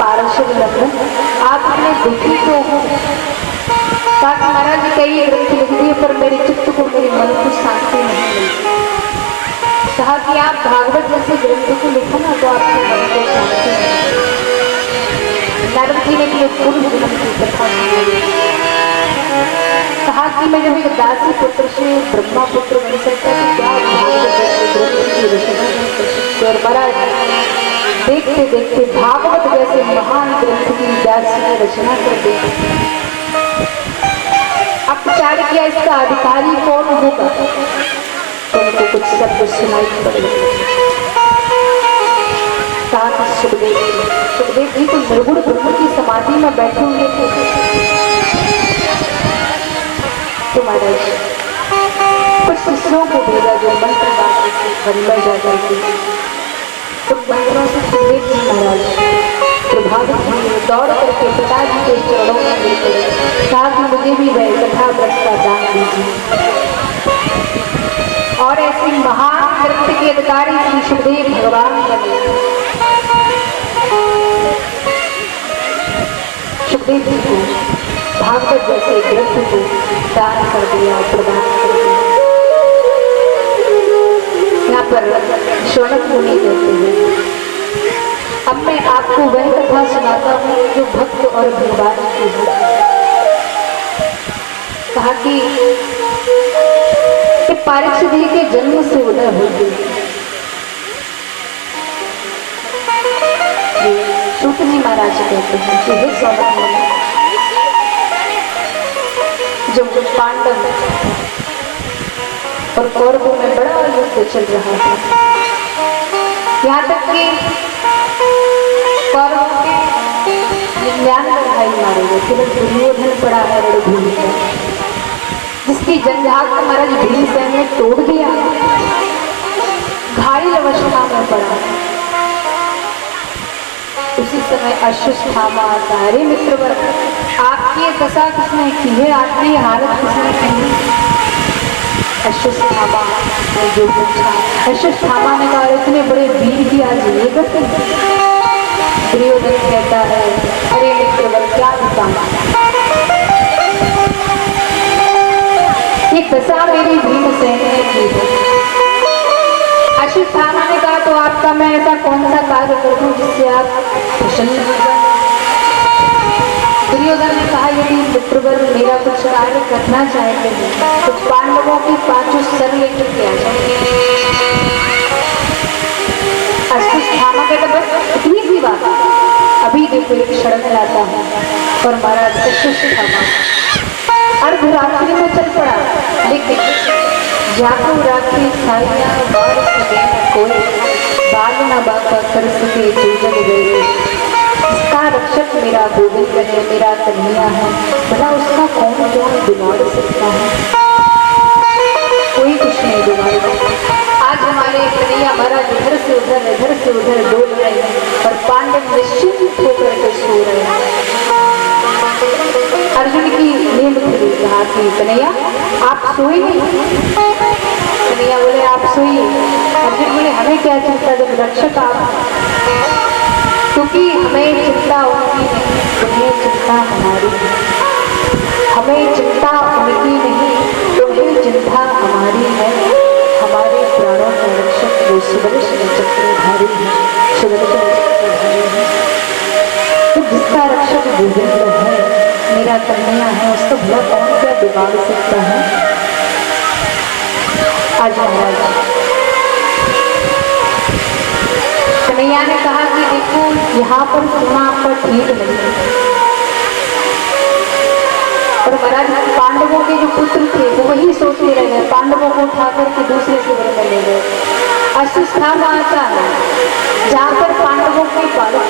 पार्षद रत्न आप इतने दुखी तो हो। ताकि महाराज कई ग्रंथ लिख दिए पर मेरे चित्त को मेरे मन को शांति नहीं मिलती। कहा कि आप भागवत जैसे ग्रंथ को लिखो ना तो आपके मन को शांति मिलती। नारद जी ने भी एक पूर्व जन्म की कथा सुनाई। कहा कि मैं जब एक दासी पुत्र से ब्रह्मा पुत्र बन सकता तो क्या भागवत जैसे ग्रंथ की रचना कर सकती। और महाराज देखते देखते भागवत जैसे महान ग्रंथ की दासी ने रचना कर दी। अब विचार किया इसका अधिकारी कौन होगा तो उनको कुछ शब्द सुनाई पड़े। कहा कि सुखदेव जी तो निर्गुण ब्रह्म की समाधि में बैठे हुए थे। तो महाराज कुछ शिष्यों को भेजा जो मंत्र गाते थे वनमय जाकर के। तो मंत्रों से सुखदेव जी महाराज प्रभावित हुए, दौड़ करके पिताजी के चरणों में गिर पड़े। कहा कि मुझे भी वह कथा व्रत का दान दीजिए। और ऐसी महान ग्रंथ के अधिकारी श्री सुखदेव भगवान बने। सुखदेव जी को भागवत जैसे ग्रंथ को दान कर दिया, प्रदान कर दिया। यहाँ पर शौनक मुनि कहते हैं अब मैं आपको वह कथा सुनाता हूँ जो भक्त और भगवान की है। कहा कि परीक्षित जी के जन्म से उदय हो गई। सूत जी महाराज कहते हैं कि हे सौनक मुनि, जब पांडव और कौरवों में बड़ा युद्ध चल रहा था, यहाँ तक कि कौरवों के 99 भाई मारे गए, केवल दुर्योधन पड़ा है रणभूमि में, जिसकी जंघात को महाराज भीमसेन ने तोड़ दिया, घायल अवस्था में पड़ा। उसी समय अश्वत्थामा आता है, अरे मित्रवर आपकी ये दशा किसने की है, आपकी ये हालत किसने की। अश्वत्थामा ने जो पूछा, अश्वत्थामा ने कहा इतने बड़े वीर की आज ये करते। दुर्योधन कहता है अरे मित्रवर क्या बताना, ये दशा मेरी भीमसेन ने की है। अश्वत्थामा ने कहा तो आपका मैं ऐसा कौन सा कार्य कर दूं जिससे आप प्रसन्न हो जाए। दुर्योधन ने कहा यदि मित्रवर मेरा कुछ कार्य करना चाहते हैं तो पांडवों की 5 सर लेकर के आ जाए। अश्वत्थामा कहता बस इतनी सी बात, अभी देखो एक सड़क लाता हूँ। और महाराज अश्वत्थामा अर्धरात्रि में चल पड़ा, लेकिन जाको रात्रि साइया बार सके कोई बाल न बाका कर सके जो जग गए। इसका रक्षक मेरा गोविंद है, मेरा कन्हैया है, भला उसका कौन कौन बिगाड़ सकता है। कोई कुछ नहीं बिगाड़ता। आज हमारे कन्हैया महाराज इधर से उधर डोल रहे हैं और पांडव निश्चिंत होकर के सो रहे हैं। अर्जुन की नींद खुली। कहा कि कन्हैया आप सोए नहीं। कन्हैया बोले आप सोइए। अर्जुन बोले हमें क्या चिंता जब रक्षक आप, क्योंकि हमें चिंता उनकी नहीं, उन्हें चिंता हमारी। हमें चिंता उनकी नहीं, उन्हें चिंता हमारी है। हमारे प्राणों का रक्षक वो सुदर्शन चक्रधारी है, सुदर्शन चक्रधारी है। तो जिसका रक्षक गोविंद है, मेरा कन्हैया है, उसको भला कौन क्या बिगाड़ सकता है। आज महाराज कन्हैया ने कहा कि देखो यहाँ पर सोना आपका ठीक नहीं है। और महाराज पांडवों के जो पुत्र थे वो वही सोचते रहे, पांडवों को उठा करके दूसरे शिविर में ले गए। अश्वत्थामा आता है जहाँ पर पांडवों के बालक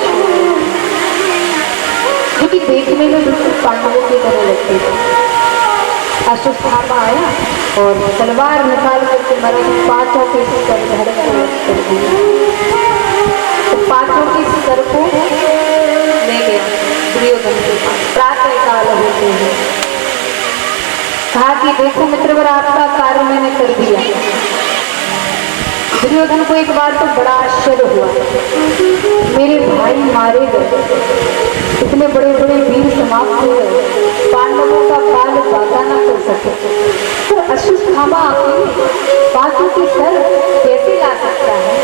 जो कि देखने में बिल्कुल पांडवों की तरह लगते थे। अश्वत्थामा आया और तलवार निकाल करके महाराज 5 के सर धड़ कर दिया। तो 5 के सर को ले गया दुर्योधन के पास। प्रातः काल होते हैं कहा कि देखो मित्रवर आपका कार्य मैंने कर दिया। दुर्योधन को एक बार तो बड़ा आश्चर्य हुआ, मेरे भाई मारे गए इतने बड़े बड़े वीर समाप्त हुए, पांडवों का काल बाधा न कर सके, तो अश्वत्थामा बाकी के सर कैसे ला सकता है?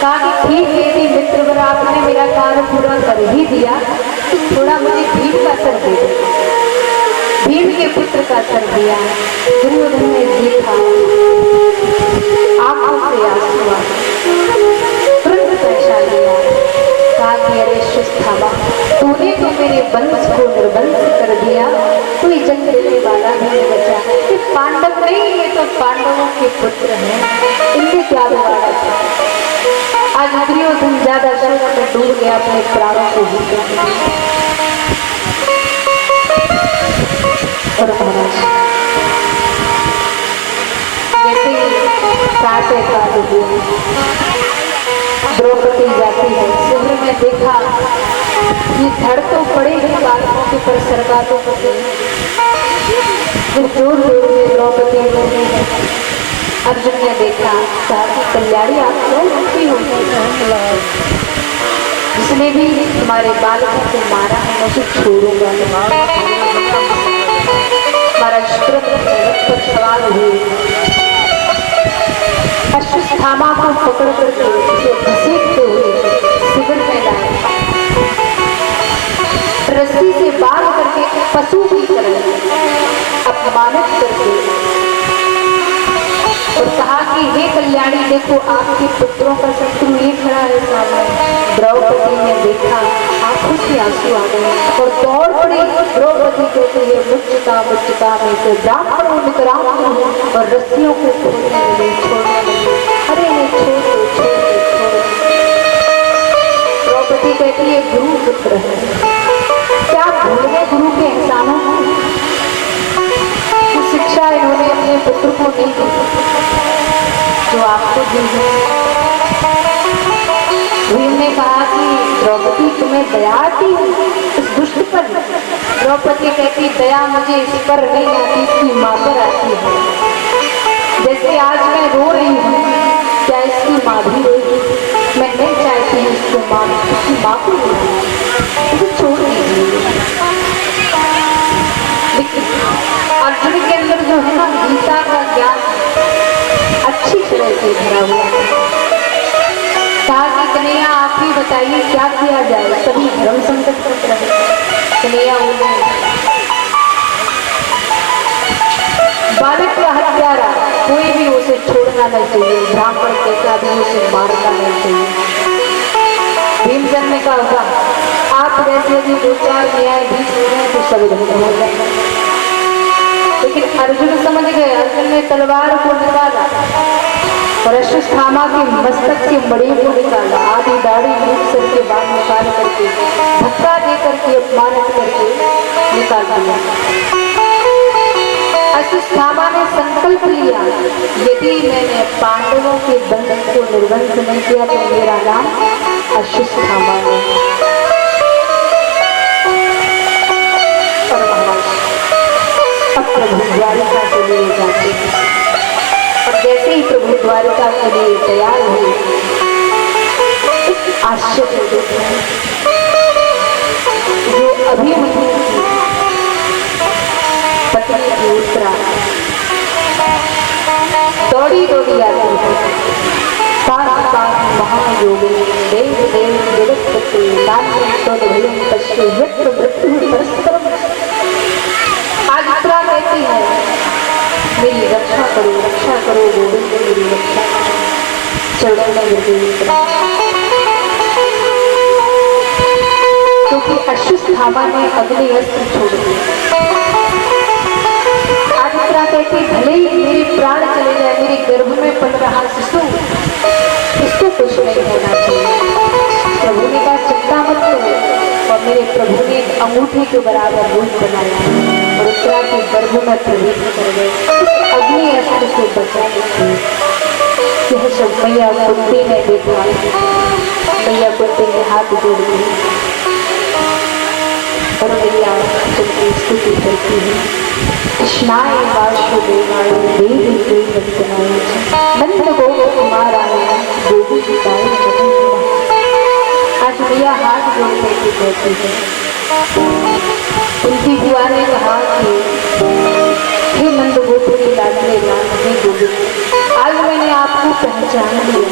कहा कि ठीक है कि मित्रवर आपने मेरा कार्य पूरा कर ही दिया, तो थोड़ा मुझे भीम का सर दे दो। भीम के पुत्र का सर दिया। दुर्योधन ने देखा, आंखों से आंसू आ, तुरंत पैसा लिया। कहा कि अरे अश्वत्थामा, तूने तो मेरे वंश को निर्वंश कर दिया, कोई जंग देने वाला भी नहीं बचा। ये पांडव नहीं, ये तो पांडवों के पुत्र हैं, इनसे क्या बिगाड़ा था? आज दुर्योधन ज्यादा शोक में डूब गया अपने प्राणों को जीते। और जैसे ही द्रौपदी जाती है, शिविर में देखा ये धड़ तो पड़े ही बालकों के पर सरका तो पड़े। जोर जोर में द्रौपदी रोती है। अर्जुन ने देखा, कहा कि कल्याणी आप क्यों रोती हो? जिसने भी तुम्हारे बालकों को मारा है मैं उसे छोड़ूंगा। हमारा पर सवाल हुए, अश्वत्थामा को पकड़ करके उसे घसीटते हुए शिविर में लाए, रस्सी से बांध करके पशु की तरह अपमानित करके, और कहा कि हे कल्याणी देखो आपके पुत्रों का शत्रु ये खड़ा है सामने। द्रौपदी ने देखा, आंखों से आंसू आ गए और दौड़ पड़ी। द्रौपदी कहती है, मुच्चता में से ब्राह्मणों निकराम और रस्सियों को खोलने लगे, छोड़ने लगे। अरे नहीं, छोड़ दो। द्रौपदी कहती है, गुरु पुत्र है, क्या भूल गए गुरु के एहसानों को? शिक्षा इन्होंने अपने पुत्र को नहीं दी जो आपको दी है। भीम ने कहा कि द्रौपदी तुम्हें दया आती है इस दुष्ट पर? द्रौपदी कहती, दया मुझे इस पर नहीं आती, इसकी माँ पर आती है। जैसे आज मैं रो रही हूँ, क्या इसकी माँ भी रोएगी? मैं नहीं चाहती हूँ इसकी माँ को इसे छोड़ दीजिए। अर्जुन के अंदर जो है ना गीता का ज्ञान अच्छी तरह से भरा हुआ है। कहा कि कन्हैया आप ही बताइए क्या किया जाए, सभी धर्म संकट कर रहे। कन्हैया बोले, बालक का हत्यारा कोई भी उसे छोड़ना नहीं चाहिए, ब्राह्मण कैसा भी उसे मारना नहीं चाहिए। भीमसेन ने कहा होगा, आप वैसे यदि दो चार न्यायाधीश हो रहे हैं तो सब धर्म हो जाए। लेकिन अर्जुन समझ गए, अर्जुन ने तलवार को निकाला और अश्वत्थामा के मस्तक के मड़े को निकाला, आधी दाढ़ी मुख सर के बाल निकाल करके धक्का दे करके अपमानित करके निकाल दिया। अश्वत्थामा ने संकल्प लिया, यदि मैंने पांडवों के बंधन को निर्वंश नहीं किया तो मेरा नाम अश्वत्थामा है। प्रभु द्वारिका के लिए जाते हैं और जैसे ही प्रभु द्वारिका के लिए तैयार हुए, आश्चर्य देखते हैं जो अभिमन्यु पत्नी की उत्तरा दौड़ी आती है। महायोगी देव देव जगतपति नान्य तद्भयं पश्य यत्र मृत्युः परस्परम्। आज उत्तरा कहती है, मेरी रक्षा करो गोविंद, मेरी रक्षा चरण में गिर गई। क्योंकि अश्वत्थामा ने अग्नि अस्त्र छोड़ दिए। आज उत्तरा कहती, भले ही मेरे प्राण चले जाए, मेरे गर्भ में पल रहा शिशु, इसको कुछ नहीं होना चाहिए। प्रभु ने कहा, चिंता मत करो। और मेरे प्रभु ने एक अंगूठे के बराबर रूप बनाया और उत्तरा के गर्भ में प्रवेश कर गए, अग्नि अस्त्र से बचाए। यह सब मैया कुंती ने देखा। मैया कुंती ने हाथ जोड़ दिए और मैया चलती स्तुति करती है, कृष्णाय वासुदेवाय देवी प्रेमवंदनाय नंद गोप कुमाराय गोविंदाय नमः। आज मैया हाथ जोड़ करके कहती है, उनकी बुआ ने कहा कि हे नंद गोपुरी लाडले लाल हे गोविंद, आज मैंने आपको पहचान लिया।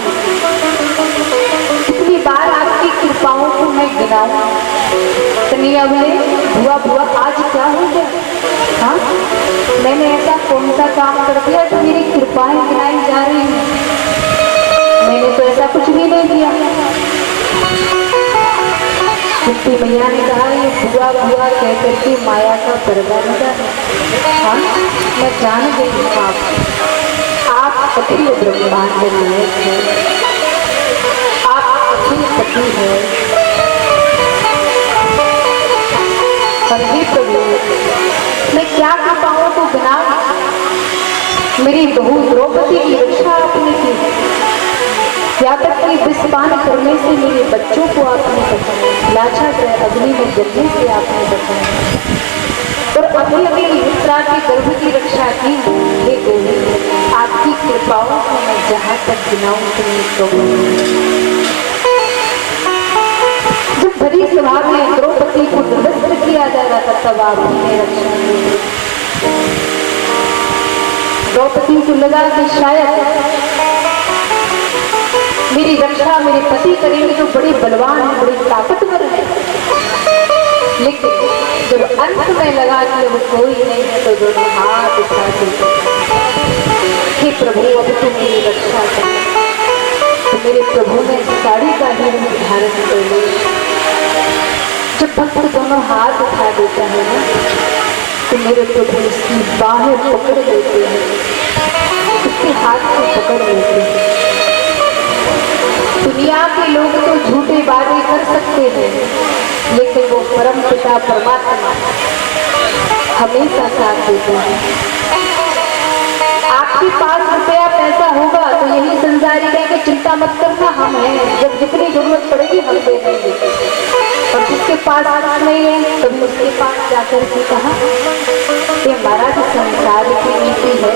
कितनी बार आपकी कृपाओं को मैं गिनाऊं, तनिया बोले बुआ बुआ आज क्या हो गया? हाँ, मैंने ऐसा कौन सा काम कर दिया जो मेरी कृपाएं गिनाई जा रही हैं? मैंने तो ऐसा कुछ भी नहीं किया। कुट्टी मैया ने कहा ये बुआ बुआ कह करके माया का पर्दा लगा है। हाँ, मैं जान गई हूँ आप अखिल ब्रह्मांड नायक है, आप अखिल पति है। और हे प्रभु, मैं क्या कृपाओं को गिनाऊं? मेरी बहू द्रौपदी की रक्षा आपने की, या तक कि विषपान करने से मेरे बच्चों को आपने बचाया, लाछा अग्नि में जलने से आपने बचाया, और अभी अभी मित्रा के गर्भ की रक्षा की। हे गोविंद, आपकी कृपाओं को मैं जहाँ तक गिनाऊं तो जब भरी सभा में द्रौपदी को दुर्वस्त्र किया जा रहा था तब आपने रक्षा की। द्रौपदी को लगा कि शायद मेरी रक्षा मेरे पति करेंगे जो बड़े बलवान है, बड़े ताकतवर है। लेकिन जब अंत में लगा कि वो कोई नहीं है तो दोनों हाथ उठा के हे प्रभु अब तुम मेरी रक्षा कर। तो मेरे प्रभु ने साड़ी का ही रूप धारण कर लिया। जब भक्त दोनों हाथ उठा देता है ना तो मेरे प्रभु उसकी बाहें पकड़ लेते हैं, उसके हाथ को पकड़ लेते हैं। दुनिया के लोग तो झूठे वादे कर सकते हैं, लेकिन वो परम पिता परमात्मा हमेशा साथ देते हैं। आपके पास रुपया पैसा होगा तो यही संसारी कहेंगे चिंता मत करना, हम हैं, जब जितनी जरूरत पड़ेगी हम दे देंगे। और जिसके पास नहीं है तभी उसके पास जाकर के कहा, ये महाराज संसार की नीति है।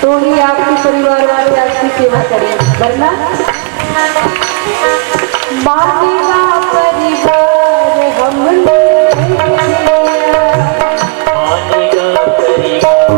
तो ही आपके परिवार वाले आपकी सेवा करें, वरना मानेगा परिवार हमने मानेगा परिवार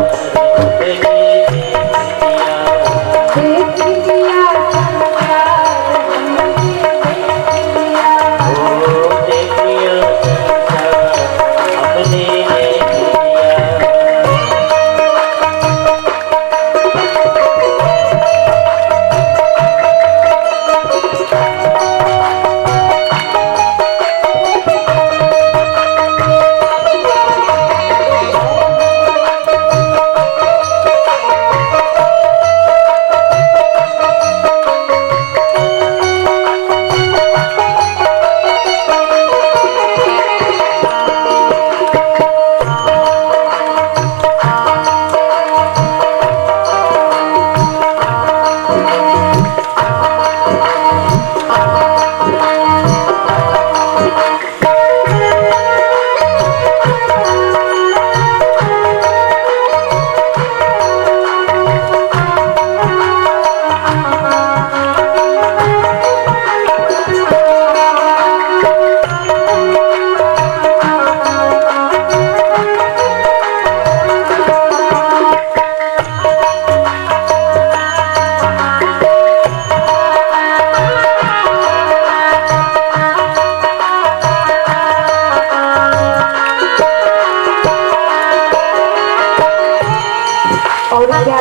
और क्या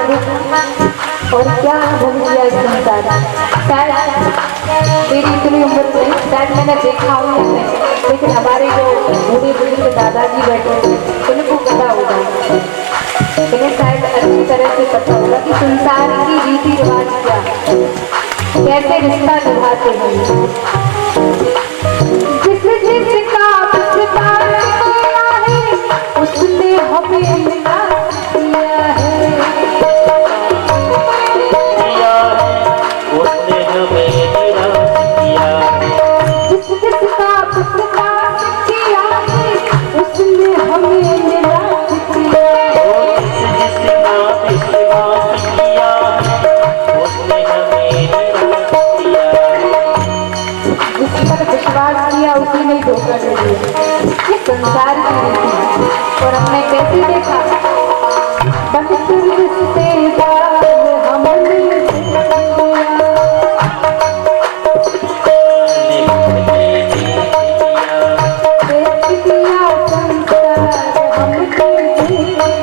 और क्या भूल गया इस संसार। शायद मेरी इतनी उम्र में शायद मैंने देखा हो या नहीं, लेकिन हमारे जो बूढ़े बुजुर्ग दादाजी बैठे उनको पता होगा, उन्हें शायद अच्छी तरह से पता होगा कि संसार की रीति रिवाज क्या, कैसे रिश्ता निभाते हैं। जिसका विस्तार किया है उसने हमें मिला दिया है, उसने हमें निराश किया है। जिसका विस्तार किया है उसने हमें निराश किया है। जिसका विश्वास किया है उसने हमें निराश किया है। जिस पर विश्वास किया उसी ने धोखा दे दिया। ये संसार की रीति है। और हमने कैसे देखा, बहुत रिश्तेदार हमने देख लिया, संसार हमने देख लिया।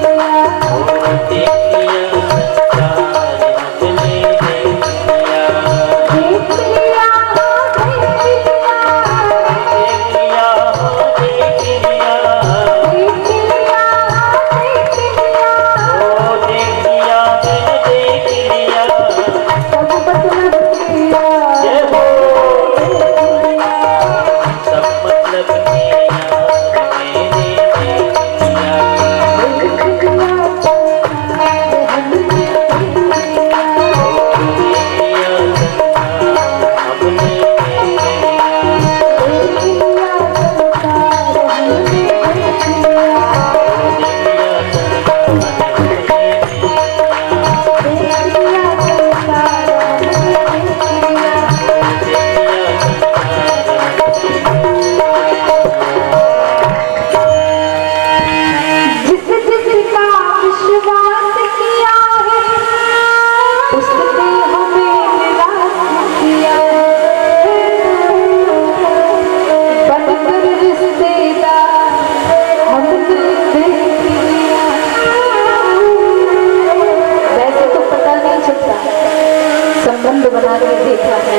संबंध बना के देखा है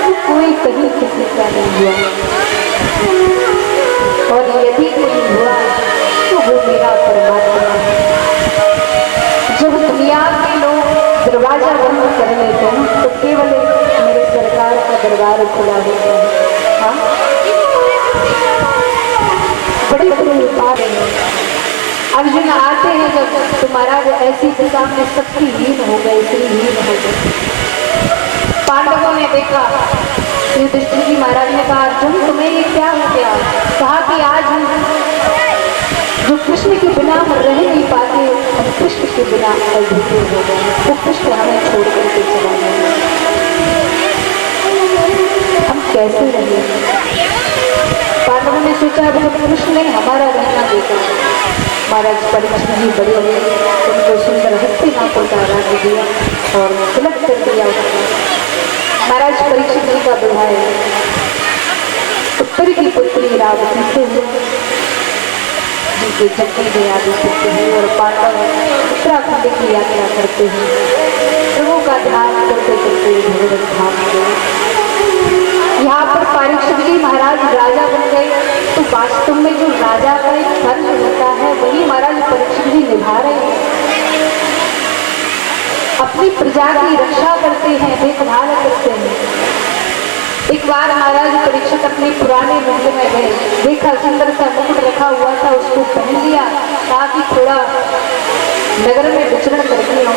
तो कोई कहीं किसी का नहीं हुआ, और यदि कोई हुआ तो वो मेरा परमात्मा है। जब दुनिया के लोग दरवाजा बंद कर लेते हैं तो केवल मेरे सरकार का दरबार खुला होता है। हाँ, बड़ी बड़ी बात है। अर्जुन आते हैं जब तुम्हारा ऐसी दिशा में शक्तिहीन हो गए, श्रीहीन हो गए। पांडवों ने देखा, युधिष्ठिर जी महाराज ने कहा अर्जुन तुम्हें ये क्या हो गया। कहा कि आज हम जो कृष्ण के बिना हम रह नहीं पाते, हम कृष्ण के बिना अद्भुत हो गए, वो कृष्ण हमें छोड़ करके चला गया, हम कैसे रहे। पांडवों ने सोचा अब जब कृष्ण ने हमारा रहना देखा। महाराज परीक्षित जी बड़े हुए, उनको सुंदर हस्तिनापुर का राज्य दिया और तिलक कर दिया। महाराज परीक्षित जी का विवाह उत्तर की पुत्री रावती से हुआ, जिनके जन्म में आदि पुत्र हैं, और पांडव उत्तराखंड की यात्रा करते हैं, प्रभु का ध्यान करते करते भगवत धाम गए। यहाँ पर परीक्षित जी महाराज राजा बन गए, तो वास्तव में जो राजा का एक फर्ज होता है वही महाराज परीक्षित जी निभा रहे हैं। अपनी प्रजा की रक्षा करते हैं, देखभाल करते हैं। एक बार महाराज परीक्षित अपने पुराने महल में गए, देखा सुंदर सा मुकुट रखा हुआ था, उसको पहन लिया, कहा कि थोड़ा नगर में विचरण करती हूँ।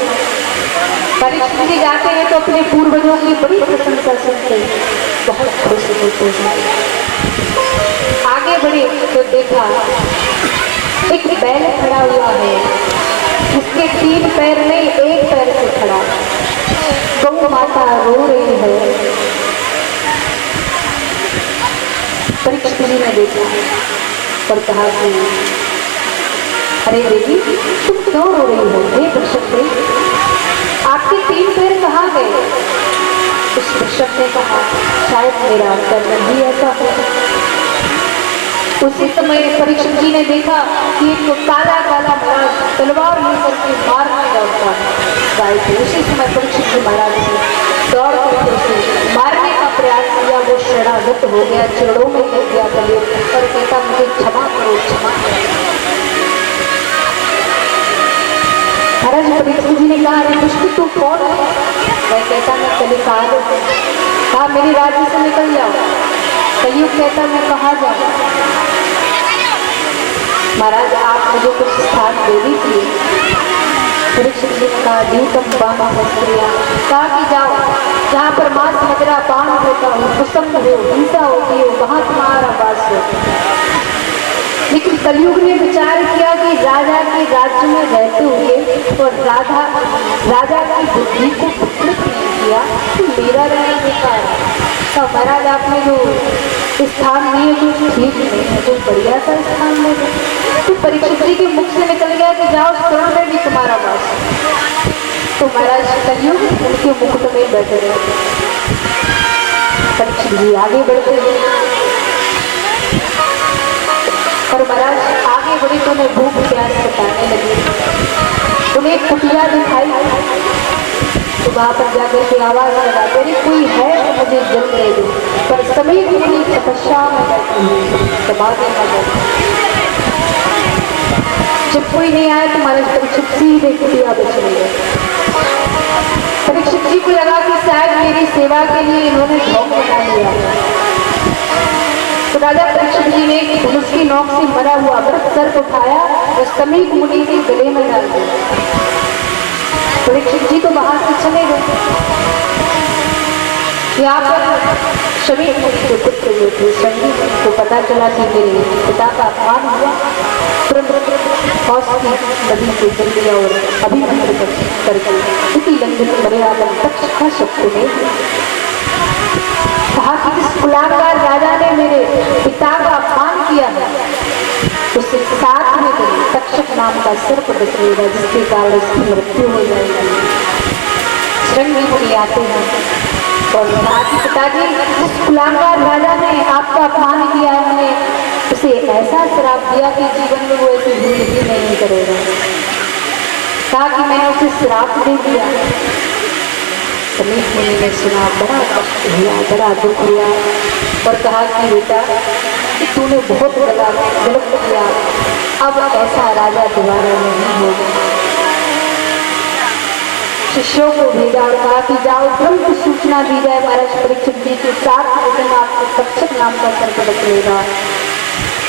परीक्षित जी जाते हैं तो अपने पूर्वजों की बड़ी प्रशंसा सुनते हैं, बहुत खुश होते हैं। आगे बढ़े तो देखा एक बैल खड़ा हुआ है, उसके 3 पैर नहीं 1 पैर से खड़ा। गौ माता रो रही है। परीक्षित जी ने देखा और कहा कि अरे देवी तुम क्यों रो रही हो, हे वृषभ, आपके 3 पैर कहाँ गए। उस वृषभ ने कहा शायद मेरा कर्म ही ऐसा हो। उसी समय परीक्षित जी ने देखा कि एक काला काला महाराज तलवार लेकर के मारने लौटता है। आए थे। उसी समय परीक्षित जी महाराज ने दौड़ करके उसे मारने का प्रयास किया। वो शरणागत हो गया, चरणों में गिर गया गले और कहता मुझे क्षमा करो, क्षमा करो। महाराज परीक्षित जी ने कहा अरे दुष्ट तू कौन है? वह कहता मैं कलिकाल हूं। कहा मेरे राज्य से निकल जाओ। कलयुग कहता मैं कहाँ जाऊं? महाराज आप मुझे कुछ स्थान दे दीजिए। परीक्षित जी ने कहा दीपम बामा वस्त्रिया, कहा कि जाओ जहाँ पर मांस मदिरा पान होता हो, कुसुम हो, हिंसा होती हो, वहां तुम्हारा वास हो। लेकिन कलयुग ने विचार किया कि राजा के राज्य में रहते हुए और राजा की बुद्धि को विकृत नहीं किया तो मेरा रहना बेकार है। तो महाराज आपने जो स्थान दिए तो ठीक नहीं है, तो बढ़िया सा स्थान ले दो। तो परीक्षित जी के मुख से निकल गया कि जाओ स्वर्ण में भी तुम्हारा वास। तो महाराज कलयुग उनके मुकुट में बैठे रहे। परीक्षित जी आगे बढ़ते गए और महाराज आगे बढ़े तो उन्हें भूख प्यास सताने लगी। उन्हें एक कुटिया दिखाई तो वहां पर जाकर के आवाज लगा अरे कोई है तो मुझे जल दे दो। पर सभी अपनी तपस्या में बैठी हुई समाधि में बैठी। जब कोई नहीं आया तो महाराज परीक्षित सीधे कुटिया में चले गए। परीक्षित जी को लगा कि शायद मेरी सेवा के लिए इन्होंने ढोंग बना लिया। तो राजा परीक्षित जी ने धनुष की नोक से मरा हुआ अमृत सर्प उठाया और समीप मुनि के गले में डाल दिया। परीक्षित जी तो वहां से चले गए। यहाँ पर समीप मुनि के पुत्र हुए थे। संगी को पता चला कि मेरे पिता का अपमान हुआ, तुरंत कौशकी नदी से चल दिया और अभिमंत्रित करके उसी लंघित मर्यादा तक का शब्द ने कहा कि जिस कुलाकार राजा ने मेरे पिता का अपमान किया है उससे 7वें दिन तक्षक नाम का सर्प डसेगा जिसके कारण उसकी मृत्यु हो जाएगी। श्रृंगी मुनि आते हैं और कहा कि पिताजी जिस कुलाकार राजा ने आपका अपमान किया है मैंने उसे ऐसा श्राप दिया कि जीवन में वो ऐसी भूल भी नहीं करेगा। कहा कि मैंने उसे श्राप दे दिया। समीप मुनि ने सुना, बड़ा कष्ट हुआ, बड़ा दुख हुआ और कहा कि बेटा तूने बहुत गलत किया, अब ऐसा राजा दोबारा नहीं होगा। शिष्यों को भेजा और कहा कि जाओ तुरंत सूचना दी जाए महाराज परीक्षित जी के 7वें दिन आपको तक्षक नाम का सर्प डसेगा।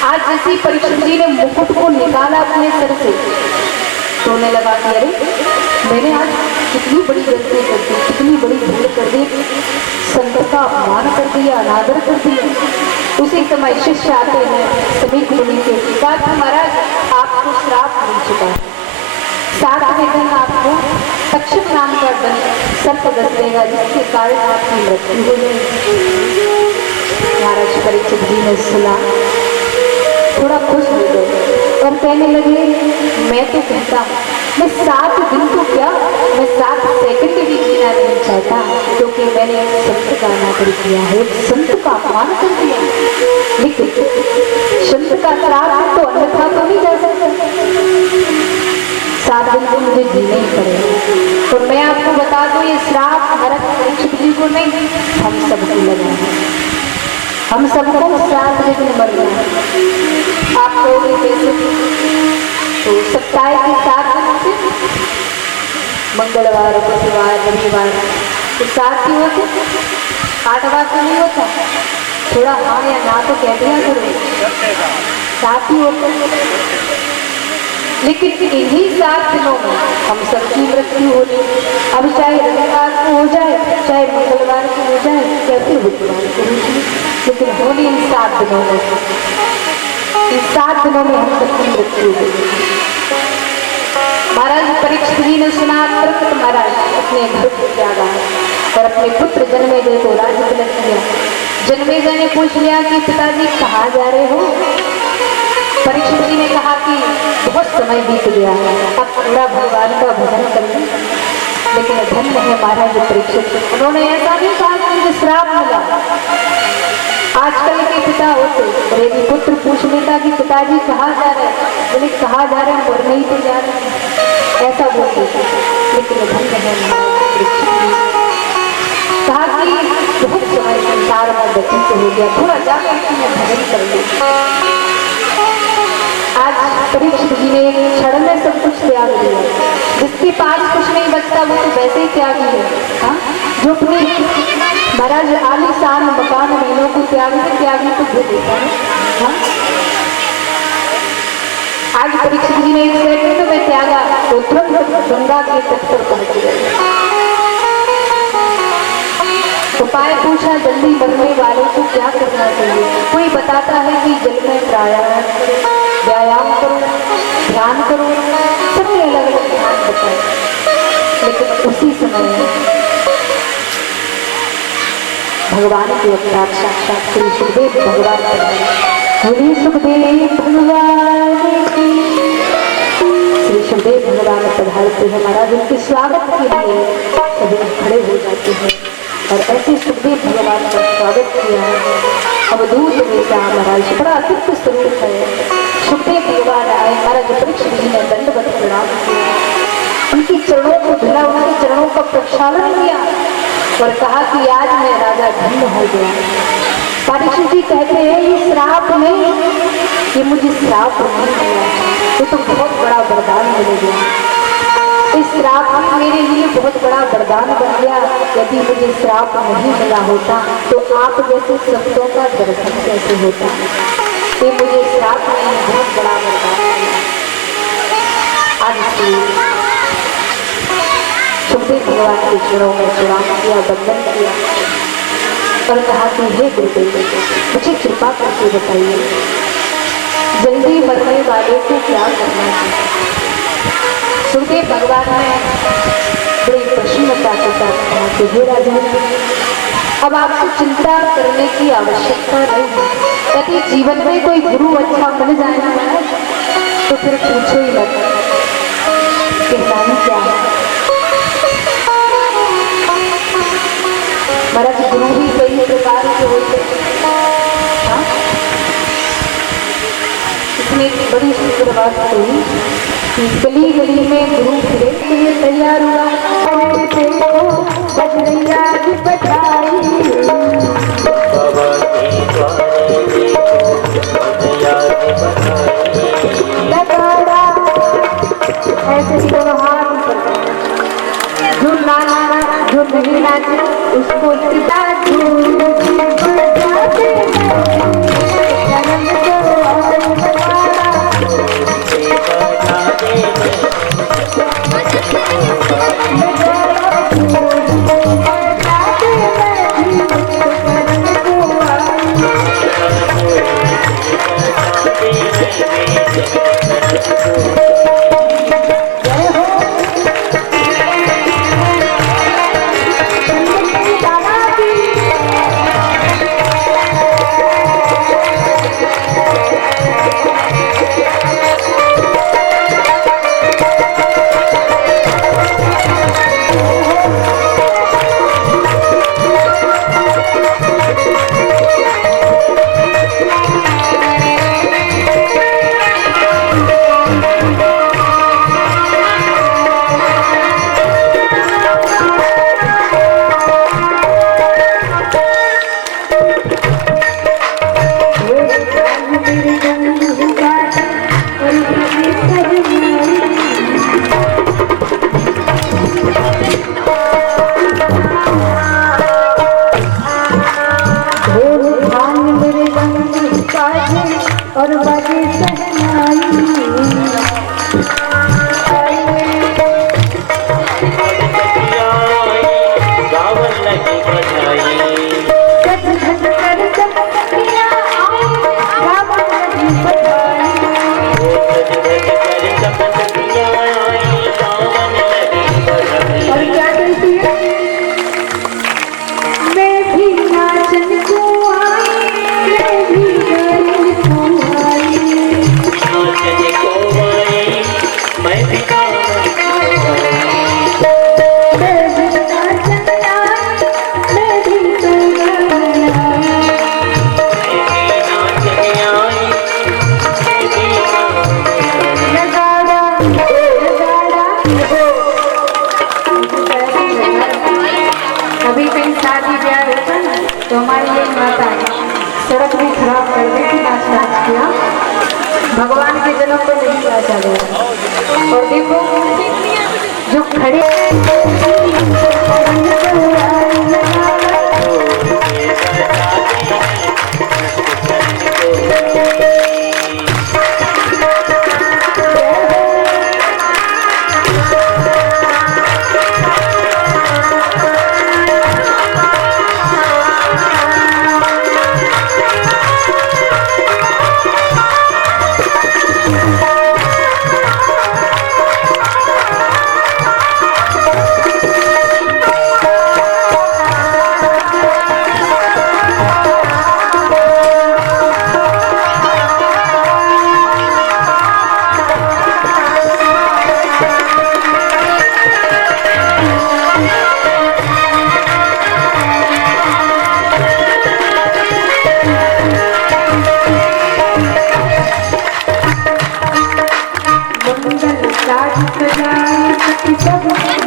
आज जैसे परीक्षित जी ने मुकुट को निकाला अपने सर से तो उन्हें लगा कि अरे मैंने आज कितनी बड़ी गलती कर दी, कितनी बड़ी भूल कर दी, संत का अपमान कर दिया, अनादर कर दिया। उसी समय शिष्य आते हैं समीप मुनि के पिता कि महाराज आपको श्राप मिल चुका है, 7वें दिन आपको तक्षक नाम का सर्प डस देगा जिसके कारण आपकी मृत्यु हो जाएगी। महाराज परीक्षित जी ने सुना, थोड़ा खुश हो गए और कहने लगे मैं तो कहता मैं 7 दिन तो क्या मैं 7 सेकंड भी जीना नहीं चाहता क्योंकि मैंने एक संत का अनादर किया है, एक संत का अपमान कर दिया। लेकिन संत का श्राप तो अन्यथा तो नहीं जा सकता, 7 दिन तो मुझे जीना ही पड़ेगा। तो मैं आपको बता दूं ये श्राप महाराज परीक्षित जी को नहीं हम सबको लगा है, हम सबको 7 दिन मरना है। आप लोग कैसे तो सप्ताह के 7 दिन से मंगलवार बुधवार रविवार तो 7 ही होते, 8वां तो नहीं होता। थोड़ा हाँ या ना तो कह दिया करो, 7 ही होते। लेकिन इन्हीं 7 दिनों में हम सबकी मृत्यु होनी, अब चाहे रविवार को हो जाए, चाहे मंगलवार को हो जाए, या फिर बुधवार को हो जाए, लेकिन होनी इन 7 दिनों में। इन 7 दिनों में हम सबकी मृत्यु होगी। महाराज परीक्षित जी ने सुना, तुरंत महाराज अपने घर को त्यागा और अपने पुत्र जन्मेजय को राज्य तिलक किया। जन्मेजय ने पूछ लिया कि पिताजी कहाँ जा रहे हो? परीक्षित जी ने कहा कि बहुत समय बीत गया है, अब थोड़ा भगवान का भजन करें। लेकिन धन्य है महाराज परीक्षित, उन्होंने ऐसा नहीं कहा कि मुझे श्राप मिला। आजकल के पिता होते और यदि पुत्र पूछ लेता कि पिताजी कहाँ जा रहे हैं, बोले कहाँ जा रहे हैं, मरने ही तो जा रहे हैं, ऐसा बोलते। लेकिन धन्य है परीक्षित जी। कहा कि बहुत समय संसार में व्यतीत हो गया, थोड़ा जाकर कि मैं भजन कर लूं। आज परीक्षित जी ने एक क्षण में सब कुछ त्याग दिया। जिसके पास कुछ नहीं बचता वो तो वैसे ही त्यागी है। हाँ? जो अपने महाराज आलीशान मकान महलों को त्यागी तो वो देता है। हाँ? आज परीक्षित जी ने एक सेकंड में त्यागा तो तुरंत गंगा के तट पर पहुंच गए। उपाय पूछा, जल्दी मरने वालों को क्या करना चाहिए? कोई बताता है कि जल में प्राणायाम करो, व्यायाम करो, ध्यान करो, सबने अलग अलग ध्यान बताए। लेकिन उसी समय भगवान के अवतार साक्षात श्री सुखदेव भगवान श्री सुखदेव भगवान की श्री सुखदेव भगवान पधारते हैं। महाराज उनके स्वागत के लिए सभी खड़े हो जाते हैं और ऐसे सुखदेव भगवान का स्वागत किया। अवधूत बेटा महाराज बड़ा अतिथ्य स्वरूप है। सुखदेव भगवान आए, महाराज परीक्षित जी ने दंडवत प्रणाम किया, उनके चरणों को धुला, उनके चरणों का प्रक्षालन किया और कहा कि आज मैं राजा धन्य हो गया। परीक्षित जी कहते हैं ये श्राप नहीं, ये मुझे श्राप नहीं मिला, ये तो बहुत बड़ा वरदान मिल गया। इस श्राप में मेरे लिए बहुत बड़ा वरदान बन गया। यदि मुझे श्राप नहीं मिला होता तो आप जैसे संतों का दर्शन कैसे होता? ये मुझे श्राप नहीं, बहुत बड़ा वरदान मिला। आज सुखदेव भगवान के चरणों में प्रणाम किया, वंदन किया और कहा कि हे गुरुदेव, मुझे कृपा करके बताइए जल्दी मरने वाले को क्या करना चाहिए? सुखदेव भगवान ने बड़ी प्रसन्नता के साथ कहा कि हे राजन, अब आपको चिंता करने की आवश्यकता नहीं है। यदि जीवन में कोई गुरु अच्छा मिल जाए ना तो फिर पूछो ही मत कि कहानी क्या है। महाराज गुरु ही कई प्रकार के होते हैं। इसमें एक बड़ी सुंदर बात कही कि गली गली में गुरु फिरे के लिए तैयार हुआ। ऐसे ही दोनों हाथ जो नाना जो नहीं नाचे उसको सीधा और बाजी और क्या कहती है और देखो जो खड़े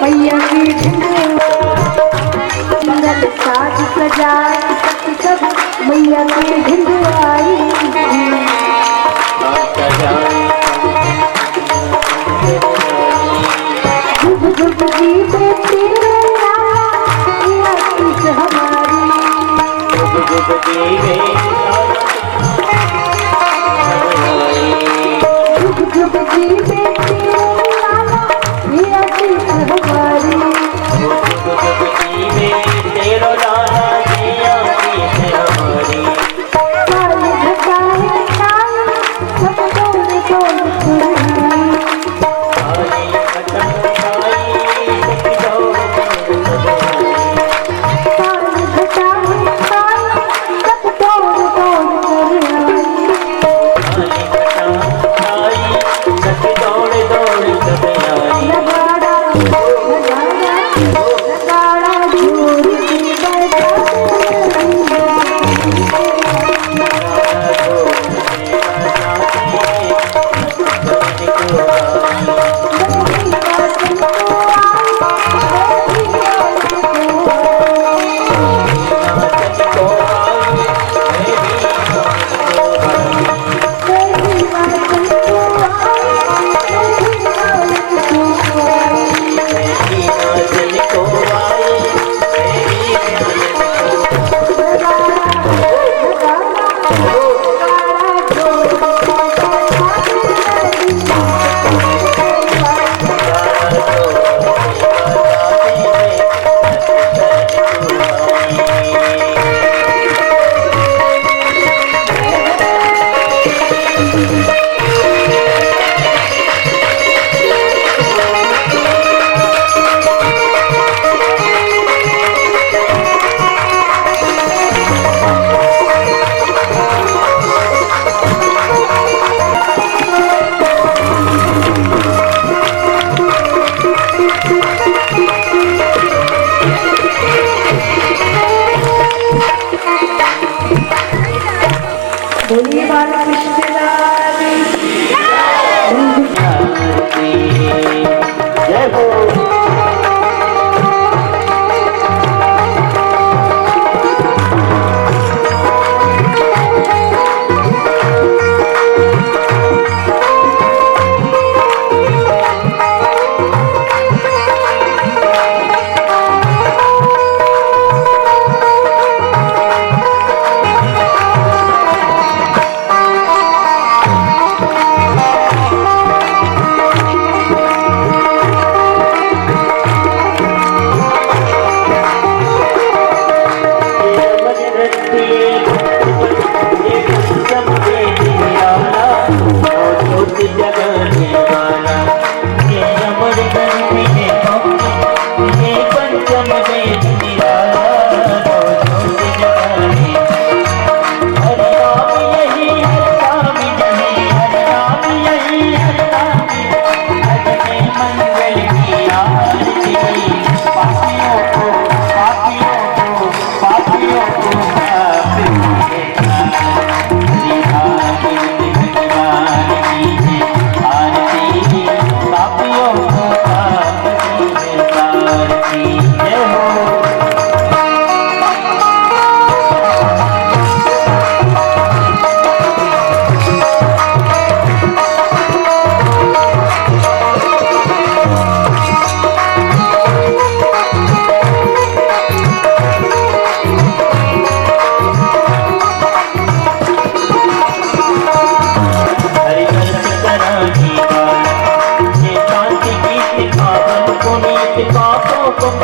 मैया की मंगल साज सजाए सब मैया की ढिंडुआई झुक झुक जी बेटी हमारी झुक झुक जी बेटी हमारी सब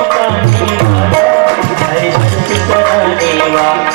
मकाने वाला हर हर कराने वाला